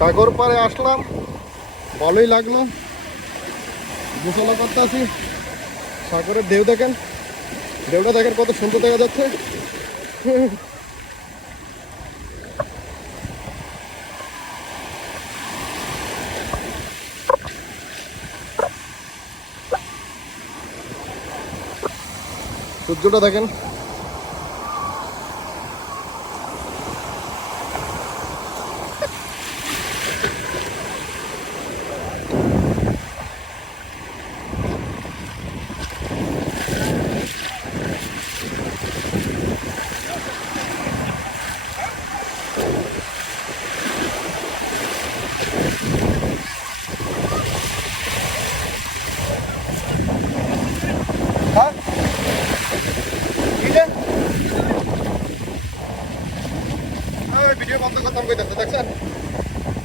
সাগর পাড়ে আসলাম, ভালোই লাগলো। গোসলা করতে আসি, সাগরের ঢেউ দেখেন, ঢেউটা দেখেন কত সুন্দর দেখা যাচ্ছে। সূর্যটা দেখেন।